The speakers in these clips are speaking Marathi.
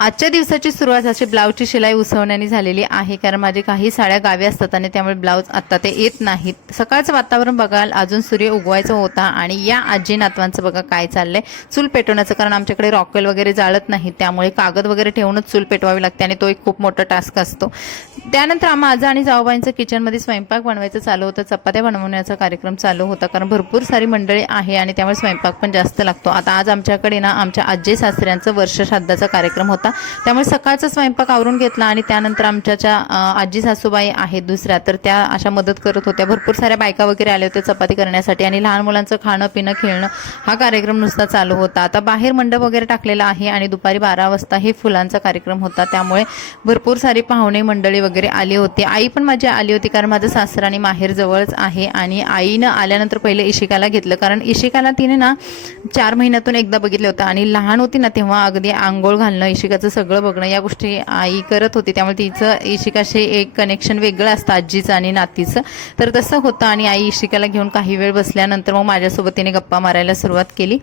आजच्या दिवसाची सुरुवात अशी ब्लाऊजची शिलाई उसवण्याने झालेली आहे, कारण माझे काही साड्या गावी असतात आणि त्यामुळे ब्लाऊज आत्ता ते येत नाहीत। सकाळचं वातावरण बघाल, अजून सूर्य उगवायचा होता आणि या आजी नातवांचं बघा काय चाललंय, चूल पेटवण्याचं। कारण आमच्याकडे रॉकेल वगैरे जाळत नाही, त्यामुळे कागद वगैरे ठेवूनच चूल पेटवावी लागते आणि तो एक खूप मोठा टास्क असतो। त्यानंतर माझं आणि जाऊबाईंचं किचनमध्ये स्वयंपाक बनवायचं चालू होतं, चपात्या बनवण्याचा कार्यक्रम चालू होता, कारण भरपूर सारी मंडळी आहे आणि त्यामुळे स्वयंपाक पण जास्त लागतो। आता आज आमच्याकडे ना आमच्या आजी सासऱ्यांचं वर्षश्राद्धाचा कार्यक्रम होता, त्यामुळे सकाळचा स्वयंपाक आवरून घेतला आणि त्यानंतर आमच्या ज्या आजी सासूबाई आहेत दुसऱ्या, तर त्या अशा मदत करत होत्या। भरपूर साऱ्या बायका वगैरे आल्या होत्या चपाती करण्यासाठी आणि लहान मुलांचं खाणं पिणं खेळणं हा कार्यक्रम नुसता चालू होता। आता बाहेर मंडप वगैरे टाकलेला आहे आणि दुपारी 12 वाजता हे फुलांचा कार्यक्रम होता, त्यामुळे भरपूर सारी पाहुणे मंडळी वगैरे आली होती। आई पण माझी आली होती, कारण माझं सासरा आणि माहेर जवळच आहे आणि आईनं आल्यानंतर पहिले इशिकाला घेतलं, कारण इशिकाला तिने ना 4 महिन्यातून एकदा बघितलं होतं आणि लहान होती ना तेव्हा अगदी आंघोळ घालणं, इशिकाचं सगळं बघणं या गोष्टी आई करत होती, त्यामुळे तिचं इशिकाशी एक कनेक्शन वेगळं असतं आजीचं आणि नातीचं, तर तसं होतं। आणि आई इशिकाला घेऊन काही वेळ बसल्यानंतर मग माझ्यासोबत तिने गप्पा मारायला सुरुवात केली।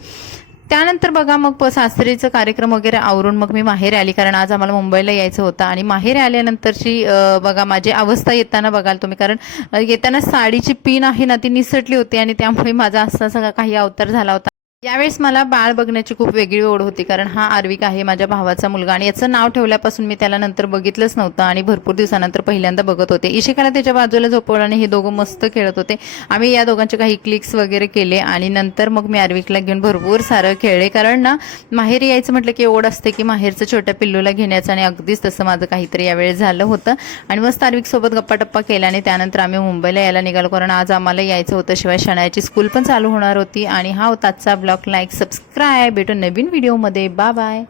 त्यानंतर बघा मग सासरीचं कार्यक्रम वगैरे आवरून मग मी माहेर आली, कारण आज आम्हाला मुंबईला यायचं होतं। आणि माहेर आल्यानंतरची बघा माझी अवस्था येताना बघाल तुम्ही, कारण येताना साडीची पिन आहे ना ती निसटली होती आणि त्यामुळे माझा असा सगळा काही अवतार झाला होता। यावेळेस मला बाळ बघण्याची खूप वेगळी ओढ होती, कारण हा आर्विक आहे माझ्या भावाचा मुलगा आणि याचं नाव ठेवल्यापासून मी त्याला नंतर बघितलंच नव्हतं आणि भरपूर दिवसानंतर पहिल्यांदा बघत होते। इशिकाला त्याच्या बाजूला झोपवलं आणि हे दोघं मस्त खेळत होते। आम्ही या दोघांचे काही क्लिक्स वगैरे केले आणि नंतर मग मी आर्विकला घेऊन भरपूर सारं खेळले, कारण ना माहेरी यायचं म्हटलं की ओढ असते की माहेरचं छोट्या पिल्लूला घेण्याचं, आणि अगदीच तसं माझं काहीतरी यावेळेस झालं होतं आणि मस्त आर्विकसोबत गप्पा केल्या आणि त्यानंतर आम्ही मुंबईला यायला निघालो, कारण आज आम्हाला यायचं होतं। शिवाय शनायाची स्कूल पण चालू होणार होती आणि हा होता आजचा ब्लॉग। लाईक सबस्क्राईब, भेटू नवीन व्हिडिओमध्ये, बाय बाय।